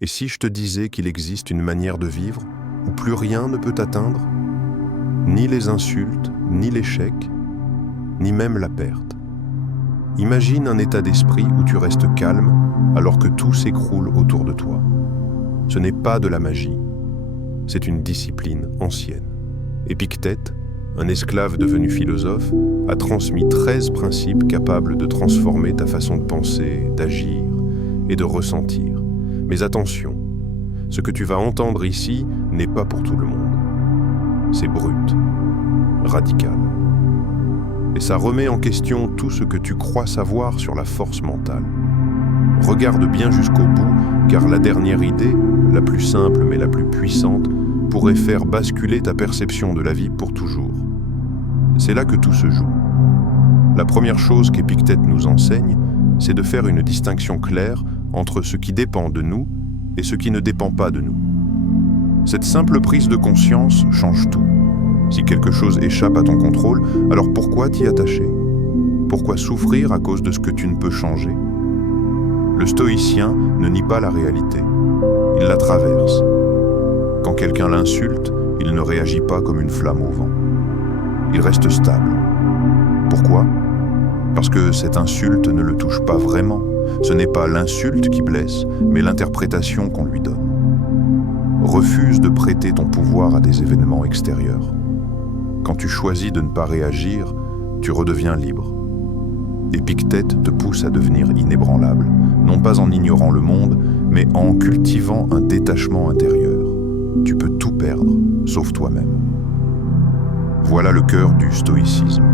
Et si je te disais qu'il existe une manière de vivre où plus rien ne peut t'atteindre? Ni les insultes, ni l'échec, ni même la perte. Imagine un état d'esprit où tu restes calme alors que tout s'écroule autour de toi. Ce n'est pas de la magie, c'est une discipline ancienne. Épictète, un esclave devenu philosophe, a transmis 13 principes capables de transformer ta façon de penser, d'agir et de ressentir. Mais attention, ce que tu vas entendre ici n'est pas pour tout le monde. C'est brut, radical. Et ça remet en question tout ce que tu crois savoir sur la force mentale. Regarde bien jusqu'au bout, car la dernière idée, la plus simple mais la plus puissante, pourrait faire basculer ta perception de la vie pour toujours. C'est là que tout se joue. La première chose qu'Épictète nous enseigne, c'est de faire une distinction claire entre ce qui dépend de nous et ce qui ne dépend pas de nous. Cette simple prise de conscience change tout. Si quelque chose échappe à ton contrôle, alors pourquoi t'y attacher? Pourquoi souffrir à cause de ce que tu ne peux changer? Le stoïcien ne nie pas la réalité, il la traverse. Quand quelqu'un l'insulte, il ne réagit pas comme une flamme au vent. Il reste stable. Pourquoi? Parce que cette insulte ne le touche pas vraiment. Ce n'est pas l'insulte qui blesse, mais l'interprétation qu'on lui donne. Refuse de prêter ton pouvoir à des événements extérieurs. Quand tu choisis de ne pas réagir, tu redeviens libre. Épictète te pousse à devenir inébranlable, non pas en ignorant le monde, mais en cultivant un détachement intérieur. Tu peux tout perdre, sauf toi-même. Voilà le cœur du stoïcisme.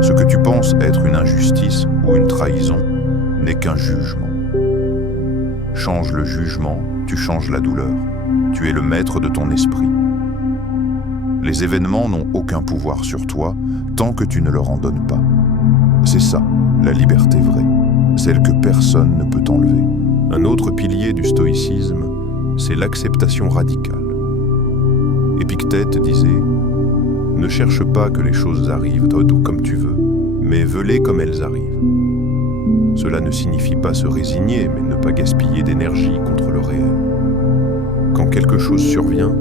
Ce que tu penses être une injustice ou une trahison n'est qu'un jugement. Change le jugement, tu changes la douleur. Tu es le maître de ton esprit. Les événements n'ont aucun pouvoir sur toi tant que tu ne leur en donnes pas. C'est ça, la liberté vraie, celle que personne ne peut enlever. Un autre pilier du stoïcisme, c'est l'acceptation radicale. Épictète disait « Ne cherche pas que les choses arrivent comme tu veux, mais veux-les comme elles arrivent. » Cela ne signifie pas se résigner, mais ne pas gaspiller d'énergie contre le réel. Quand quelque chose survient,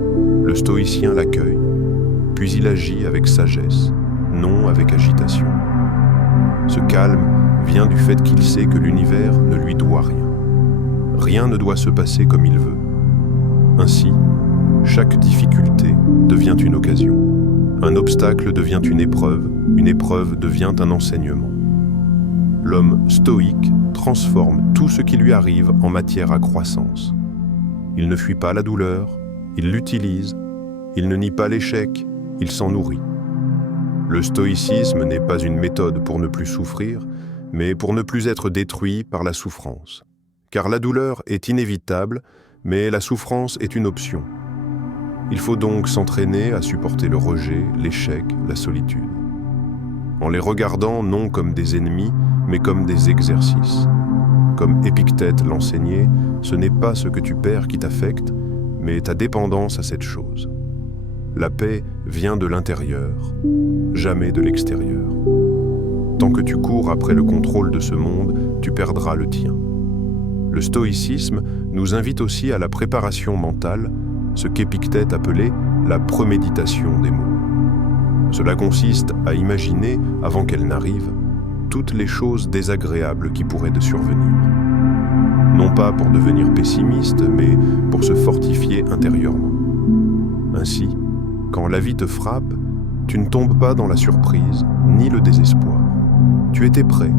le stoïcien l'accueille, puis il agit avec sagesse, non avec agitation. Ce calme vient du fait qu'il sait que l'univers ne lui doit rien. Rien ne doit se passer comme il veut. Ainsi, chaque difficulté devient une occasion. Un obstacle devient une épreuve devient un enseignement. L'homme stoïque transforme tout ce qui lui arrive en matière à croissance. Il ne fuit pas la douleur, il l'utilise, il ne nie pas l'échec, il s'en nourrit. Le stoïcisme n'est pas une méthode pour ne plus souffrir, mais pour ne plus être détruit par la souffrance. Car la douleur est inévitable, mais la souffrance est une option. Il faut donc s'entraîner à supporter le rejet, l'échec, la solitude. En les regardant non comme des ennemis, mais comme des exercices. Comme Épictète l'enseignait, ce n'est pas ce que tu perds qui t'affecte, mais ta dépendance à cette chose. La paix vient de l'intérieur, jamais de l'extérieur. Tant que tu cours après le contrôle de ce monde, tu perdras le tien. Le stoïcisme nous invite aussi à la préparation mentale, ce qu'Épictète appelait la préméditation des mots. Cela consiste à imaginer, avant qu'elles n'arrivent, toutes les choses désagréables qui pourraient te survenir. Non pas pour devenir pessimiste, mais pour se fortifier intérieurement. Ainsi, quand la vie te frappe, tu ne tombes pas dans la surprise ni le désespoir. Tu étais prêt,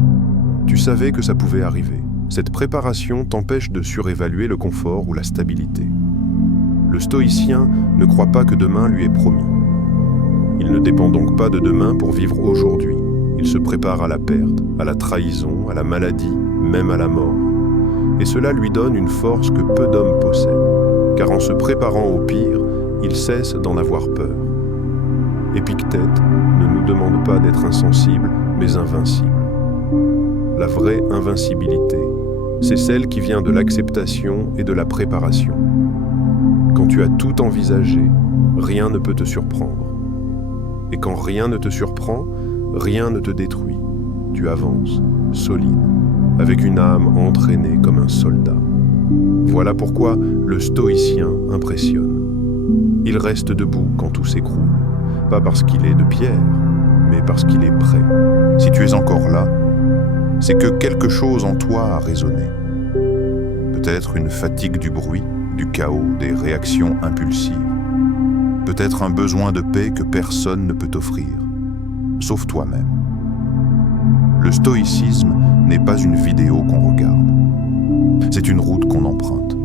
tu savais que ça pouvait arriver. Cette préparation t'empêche de surévaluer le confort ou la stabilité. Le stoïcien ne croit pas que demain lui est promis. Il ne dépend donc pas de demain pour vivre aujourd'hui. Il se prépare à la perte, à la trahison, à la maladie, même à la mort. Et cela lui donne une force que peu d'hommes possèdent, car en se préparant au pire, il cesse d'en avoir peur. Épictète ne nous demande pas d'être insensibles, mais invincibles. La vraie invincibilité, c'est celle qui vient de l'acceptation et de la préparation. Quand tu as tout envisagé, rien ne peut te surprendre. Et quand rien ne te surprend, rien ne te détruit. Tu avances, solide, avec une âme entraînée comme un soldat. Voilà pourquoi le stoïcien impressionne. Il reste debout quand tout s'écroule, pas parce qu'il est de pierre, mais parce qu'il est prêt. Si tu es encore là, c'est que quelque chose en toi a résonné. Peut-être une fatigue du bruit, du chaos, des réactions impulsives. Peut-être un besoin de paix que personne ne peut t'offrir, sauf toi-même. Le stoïcisme n'est pas une vidéo qu'on regarde. C'est une route qu'on emprunte.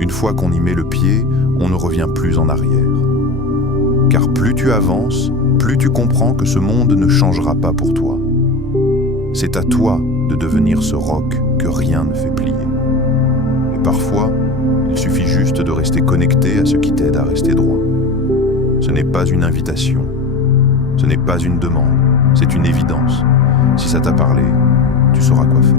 Une fois qu'on y met le pied, on ne revient plus en arrière. Car plus tu avances, plus tu comprends que ce monde ne changera pas pour toi. C'est à toi de devenir ce roc que rien ne fait plier. Et parfois, il suffit juste de rester connecté à ce qui t'aide à rester droit. Ce n'est pas une invitation, ce n'est pas une demande, c'est une évidence. Si ça t'a parlé, tu sauras quoi faire.